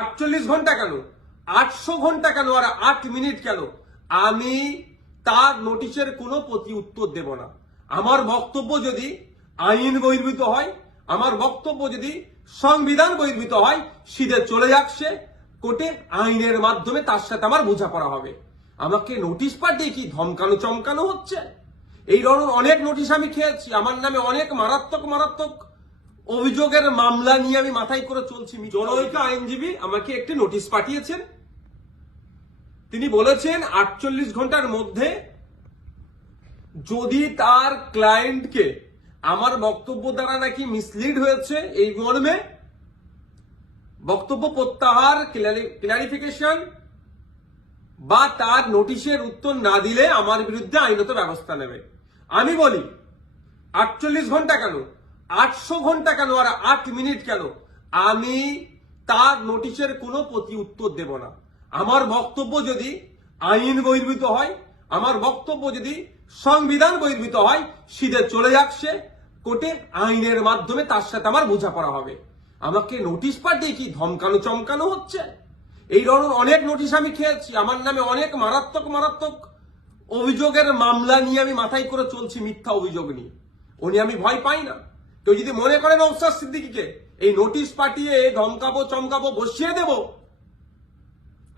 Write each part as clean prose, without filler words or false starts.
48 ঘন্টা কেন, 800 ঘন্টা কেন, আর 8 মিনিট কেন? আমি তার নোটিশের কোনো প্রতি উত্তর দেব না। আমার বক্তব্য যদি আইন বহির্ভূত হয়, আমার বক্তব্য যদি সংবিধান বহির্ভূত হয়, সিধে চলে যাক সে কোর্টে, আইনের মাধ্যমে তার সাথে আমার বোঝাপড়া হবে। আমাকে নোটিশ পাঠিয়ে কি ধমকানো চমকানো হচ্ছে? এই ধরনের অনেক নোটিশ আমি খেয়েছি, আমার নামে অনেক মারাত্মক মারাত্মক অভিযোগের মামলা নিয়ে আমি মাথায় করে চলছি। জনৈক আইনজীবী আমাকে একটি নোটিশ পাঠিয়েছেন। তিনি বলেছেন 48 ঘন্টার মধ্যে যদি তার ক্লায়েন্টকে আমার বক্তব্য দ্বারা নাকি মিসলিড হয়েছে এই মর্মে বক্তব্য প্রত্যাহার, ক্লারিফিকেশন বা তার নোটিশের উত্তর না দিলে আমার বিরুদ্ধে আইনত ব্যবস্থা নেবে। আমি বলি 48 ঘন্টা কেন, 800 ঘন্টা কেন, আর 8 মিনিট কেন? আমি তার নোটিশের কোনো প্রতি উত্তর দেব না। আমার বক্তব্য যদি আইন বহির্ভূত হয়, আমার বক্তব্য যদি সংবিধান বহির্ভূত হয়, সিধে চলে যাক সে কোর্টে, আইনের মাধ্যমে তার সাথে আমার বোঝাপড়া হবে। আমাকে নোটিশ পাঠিয়ে কি ধমকানো চমকানো হচ্ছে? এই ধরনের অনেক নোটিশ আমি খেয়েছি, আমার নামে অনেক মারাত্মক মারাত্মক অভিযোগের মামলা নিয়ে আমি মাথায় করে চলছি, মিথ্যা অভিযোগ নিয়ে। উনি আমি ভয় পাই না। কেউ যদি মনে করেন নওশাদ সিদ্দিকীকে এই নোটিশ পাঠিয়ে ধমকাবো চমকাবো বসিয়ে দেব,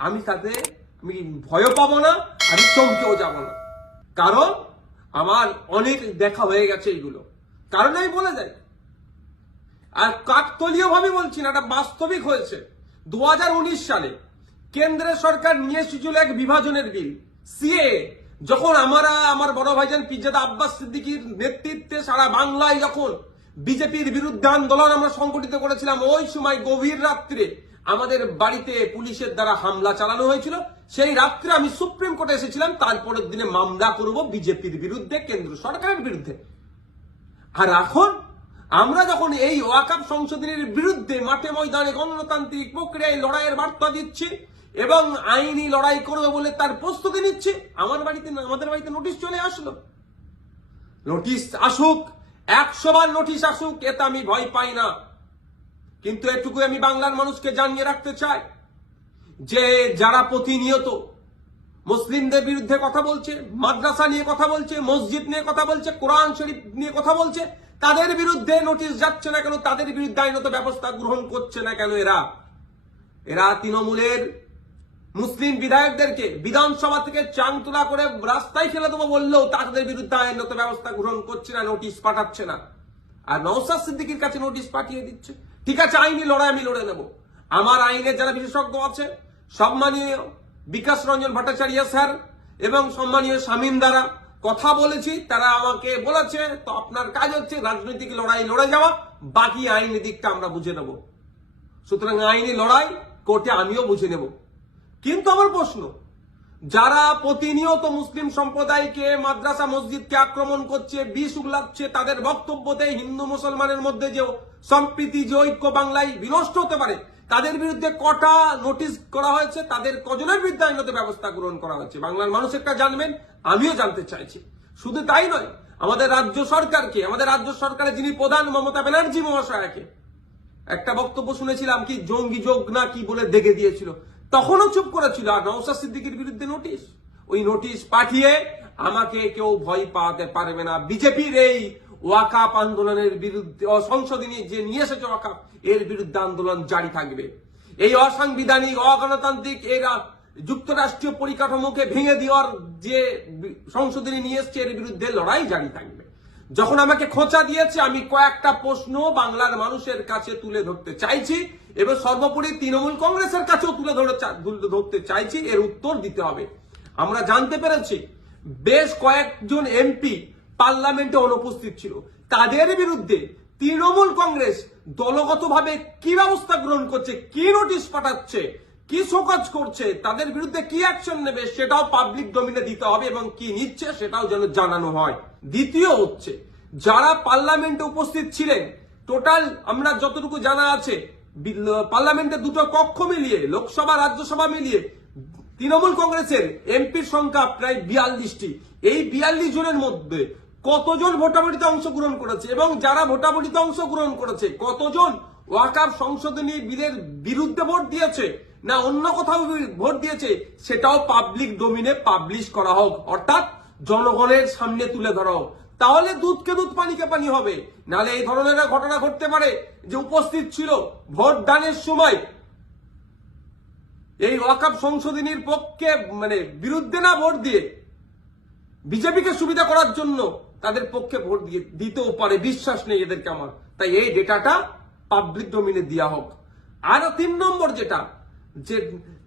আমি তাতে আমি ভয়ও পাবো না, আমি চমকেও যাব না। কারণ আমার অনেক দেখা হয়ে গেছে এইগুলো। কারণ আমি বলে যাই, আর কাকতলীয় ভাবে বলছি না, এটা বাস্তবিক হয়েছে। 2019 সালে কেন্দ্রের সরকার নিয়ে এসেছিল এক বিভাজনের বিল, সিএ। যখন আমার বড় ভাইজান পিরজাদা আব্বাস সিদ্দিকীর নেতৃত্বে সারা বাংলায় যখন বিজেপির বিরুদ্ধে আন্দোলন আমরা সংগঠিত করেছিলাম, ওই সময় গভীর রাত্রে আমাদের বাড়িতে পুলিশের দ্বারা হামলা চালানো হয়েছিল। সেই রাত্রে আমি সুপ্রিম কোর্টে এসেছিলাম, তারপরের দিনে মামলা করব বিজেপির বিরুদ্ধে, কেন্দ্র সরকারের বিরুদ্ধে। আর এখন আমরা যখন এই ওয়াকফ সংশোধনের বিরুদ্ধে মাঠে ময়দানে গণতান্ত্রিক প্রক্রিয়ায় লড়াইয়ের বার্তা দিচ্ছি এবং আইনি লড়াই করবে বলে তার প্রস্তুতি নিচ্ছি, আমাদের বাড়িতে নোটিশ চলে আসলো। নোটিশ আসুক, 100 বার নোটিশ আসুক, এতে আমি ভয় পাই না। কিন্তু এটুকু আমি বাংলার মানুষকে জানিয়ে রাখতে চাই যে যারা প্রতিনিয়ত মুসলিমদের বিরুদ্ধে কথা বলছে, মাদ্রাসা নিয়ে কথা বলছে, মসজিদ নিয়ে কথা বলছে, কোরআন শরীফ নিয়ে কথা বলছে, তাদের বিরুদ্ধে নোটিশ যাচ্ছে না কেন, তাদের বিরুদ্ধে আইনত ব্যবস্থা গ্রহণ করছে না কেন? এরা তৃণমূলের মুসলিম বিধায়কদেরকে বিধানসভা থেকে চাংতলা করে রাস্তায় ফেলে দেবো বললেও তাদের বিরুদ্ধে আইনত ব্যবস্থা গ্রহণ করছে না, নোটিশ পাঠাচ্ছে না। আর নওশাদ সিদ্দিকীর কাছে নোটিশ পাঠিয়ে দিচ্ছে। ঠিক আছে, আইনি লড়াই আমি লড়ে নেব। আমার আইনের যারা বিশেষজ্ঞ আছে, সম্মানীয় বিকাশ রঞ্জন ভট্টাচার্য স্যার এবং সম্মানীয় শামীম দ্বারা কথা বলেছি, তারা আমাকে বলেছে তো আপনার কাজ হচ্ছে রাজনৈতিক লড়াই লড়ে যাওয়া, বাকি আইনি দিকটা আমরা বুঝে নেব। সুতরাং আইনি লড়াই কোর্টে আমিও বুঝে নেব। কিন্তু আমার প্রশ্ন, যারা প্রতিনিয়ত মুসলিম সম্প্রদায়কে, মাদ্রাসা মসজিদকে আক্রমণ করছে, বিষ উগলাচ্ছে, তাদের বক্তব্যতে হিন্দু মুসলমানের মধ্যে যে সম্প্রীতি, যে ঐক্য বাংলায় বিনষ্ট হতে পারে, তাদের বিরুদ্ধে কটা নোটিশ করা হয়েছে, তাদের কজনের বিরুদ্ধে আইনত ব্যবস্থা গ্রহণ করা হয়েছে, বাংলার মানুষ একটা জানবেন, আমিও জানতে চাইছি। শুধু তাই নয়, আমাদের রাজ্য সরকারকে, আমাদের রাজ্য সরকারের যিনি প্রধান মমতা ব্যানার্জি মহাশয়াকে একটা বক্তব্য শুনেছিলাম কি জঙ্গি যোগ না কি বলে দেখে দিয়েছিল, তখনও চুপ করেছিল। আর নওশাদ সিদ্দিকীর বিরুদ্ধে নোটিশ, ওই নোটিশ পাঠিয়ে আমাকে কেউ ভয় পাওয়াতে পারবে না। বিজেপির এই ওয়াকফ আন্দোলনের বিরুদ্ধে, সংশোধনী যে নিয়ে এসেছে ওয়াকফ, এর বিরুদ্ধে আন্দোলন জারি থাকবে। এই অসাংবিধানিক, অগণতান্ত্রিক এরা যুক্তরাষ্ট্রীয় পরিকাঠামোকে ভেঙে দেওয়ার যে সংশোধনী নিয়ে এসছে, এর বিরুদ্ধে লড়াই জারি থাকবে। যখন আমাকে খোঁচা দিয়েছে, আমি কয়েকটা প্রশ্ন বাংলার মানুষের কাছে তুলে ধরতে চাইছি এবং সর্বোপরি তৃণমূল কংগ্রেসের কাছেও তুলে ধরতে চাইছি, এর উত্তর দিতে হবে। আমরা জানতে পেরেছি বেশ কয়েকজন এমপি পার্লামেন্টে অনুপস্থিত ছিল, তাদের বিরুদ্ধে তৃণমূল কংগ্রেস দলগতভাবে কি ব্যবস্থা গ্রহণ করছে, কি নোটিশ পাঠাচ্ছে, কি শোকজ করছে, তাদের বিরুদ্ধে কি অ্যাকশন নেবে, সেটাও পাবলিক ডোমিনে দিতে হবে এবং কি নিচ্ছে সেটাও যেন জানানো হয়। দ্বিতীয় হচ্ছে, যারা পার্লামেন্টে উপস্থিত ছিলেন, টোটাল আমরা যতটুকু জানা আছে পার্লামেন্টে দুটো কক্ষ মিলিয়ে, লোকসভা রাজ্যসভা মিলিয়ে তৃণমূল কংগ্রেসের এমপির সংখ্যা প্রায় 42টি। এই 42 জনের মধ্যে কতজন ভোটাভুটিতে অংশগ্রহণ করেছে এবং যারা ভোটাভুটিতে অংশগ্রহণ করেছে কতজন ওয়াকফ সংশোধনী বিলের বিরুদ্ধে ভোট দিয়েছে না অন্য কোথাও ভোট দিয়েছে, সেটাও পাবলিক ডোমিনে পাবলিশ করা হোক, অর্থাৎ জনগণের সামনে তুলে ধরা হোক। তাহলে দুধকে দুধ পানিকে পানি হবে। নাহলে এই ধরনের ঘটনা ঘটতে পারে যে উপস্থিত ছিল ভোট দানের সময় এই ওয়াকফ সংশোধনীর পক্ষে বিরুদ্ধে না ভোট দিয়ে বিজেপিকে সুবিধা করার জন্য তাদের পক্ষে ভোট দিতেও পারে, বিশ্বাস নেই এদেরকে আমার। তাই এই ডেটাটা পাবলিক ডোমিনে দেওয়া হোক। আর 3 নম্বর যেটা, যে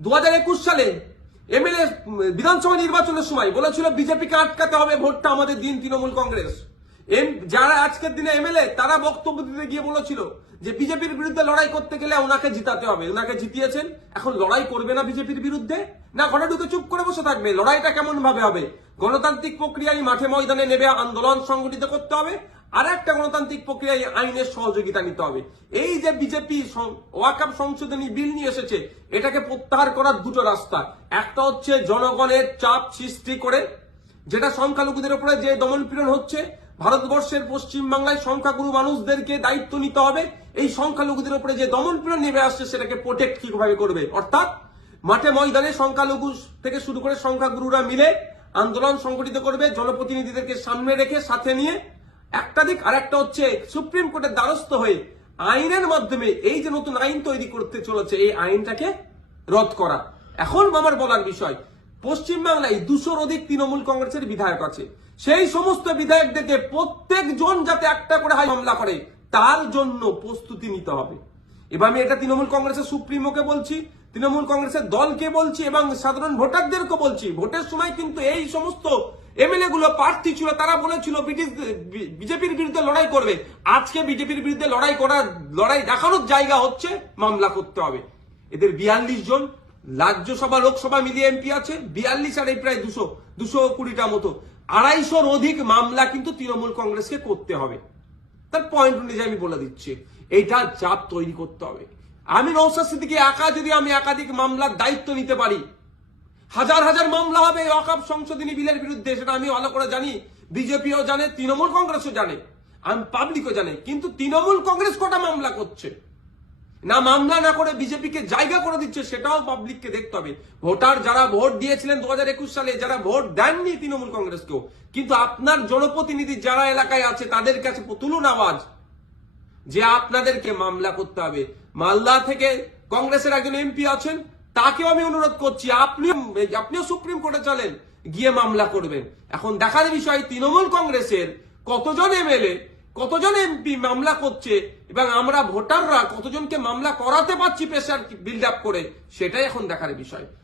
2021 সালে এমএলএ বিধানসভা নির্বাচনের সময় বলেছিল বিজেপিকে আটকাতে হবে, ভোটটা আমাদের দিন তৃণমূল কংগ্রেস। যারা আজকের দিনে এমএলএ তারা বক্তব্য দিতে গিয়ে বলেছিল যে বিজেপির বিরুদ্ধে লড়াই করতে গেলে ওনাকে জিতাতে হবে, ওনাকে জিতিয়েছেন, এখন লড়াই করবে না বিজেপির বিরুদ্ধে, না ঘরে ঢুকে চুপ করে বসে থাকবে? লড়াইটা কেমন ভাবে হবে? গণতান্ত্রিক প্রক্রিয়ায় মাঠে ময়দানে নেবে আন্দোলন সংগঠিত করতে হবে, আর একটা গণতান্ত্রিক প্রক্রিয়ায় আইনের সহযোগিতা নিতে হবে। এই যে বিজেপি ওয়াকফ সংশোধনী বিল নিয়ে এসেছে, এটাকে প্রত্যাহার করার দুটো রাস্তা। একটা হচ্ছে জনগণের চাপ সৃষ্টি করে, যেটা সংখ্যালঘুদের উপরে যে দমনপীড়ন হচ্ছে, ভারতবর্ষের পশ্চিম বাংলায় সংখ্যাগুরু মানুষদেরকে দায়িত্ব নিতে হবে। এই সংখ্যালঘুদের উপরে যে দমনপীড়ন নেমে আসছে সেটাকে প্রোটেক্ট কিভাবে করবে, অর্থাৎ মাঠে ময়দানে সংখ্যালঘু থেকে শুরু করে সংখ্যাগুরুরা মিলে আন্দোলন সংগঠিত করবে, জনপ্রতিনিধিদেরকে সামনে রেখে সাথে নিয়ে। একটা দিক। আর একটা হচ্ছে সুপ্রিম কোর্টের দ্বারস্থ হয়ে আইনের মাধ্যমে এই যে নতুন আইন তৈরি করতে চলেছে, এই আইনটাকে রদ করা। এখন আমার বলার বিষয়, পশ্চিমবাংলায় 200-র অধিক তৃণমূল কংগ্রেসের বিধায়ক আছে। সেই সমস্ত বিধায়কদেরকে প্রত্যেকজন যাতে একটা করে মামলা করে তার জন্য প্রস্তুতি নিতে হবে। এবার আমি এটা তৃণমূল কংগ্রেসের সুপ্রিমোকে বলছি, তৃণমূল কংগ্রেসের দলকে বলছি এবং সাধারণ ভোটারদেরকে বলছি। ভোটের সময় কিন্তু এই সমস্ত এমএলএ গুলো প্রার্থী ছিল, তারা বলেছিল বিজেপির বিরুদ্ধে লড়াই করবে। আজকে বিজেপির বিরুদ্ধে লড়াই দেখানোর জায়গা হচ্ছে মামলা করতে হবে। এদের 42 জন রাজ্যসভা লোকসভা মিলিয়ে এমপি আছে, 42 আর এই প্রায় 220টা মতো, 250-র অধিক মামলা কিন্তু তৃণমূল কংগ্রেসকে করতে হবে। তার পয়েন্ট অনুযায়ী আমি বলে দিচ্ছি, এইটা চাপ তৈরি করতে হবে। আমি নওশাদ সিদ্দিকী যদি আমি একাধিক মামলার দায়িত্ব নিতে পারি, হাজার হাজার মামলা হবে ওয়াকফ সংশোধনী বিলের বিরুদ্ধে, সেটা আমি ভালো করে জানি, বিজেপিও জানে, তৃণমূল কংগ্রেসও জানে, আমি পাবলিকও জানে। কিন্তু তৃণমূল কংগ্রেস কটা মামলা করছে না, মামলা না করে বিজেপিকে জায়গা করে দিচ্ছে, সেটাও পাবলিককে দেখতে হবে। ভোটার যারা ভোট দিয়েছিলেন 2021 সালে, যারা ভোট দেননি তৃণমূল কংগ্রেসকেও, কিন্তু আপনার জনপ্রতিনিধি যারা এলাকায় আছে তাদের কাছে তুলুন আওয়াজ যে আপনাদেরকে মামলা করতে হবে। মালদা থেকে কংগ্রেসের একজন এমপি আছেন, তাকেও আমি অনুরোধ করছি আপনিও সুপ্রিম কোর্টে চলেন, গিয়ে মামলা করবেন। এখন দেখার বিষয় তৃণমূল কংগ্রেসের কতজন এমএলএ কতজন এমপি মামলা করছে এবং আমরা ভোটাররা কতজনকে মামলা করাতে পারছি প্রেসার বিল্ড আপ করে, সেটাই এখন দেখার বিষয়।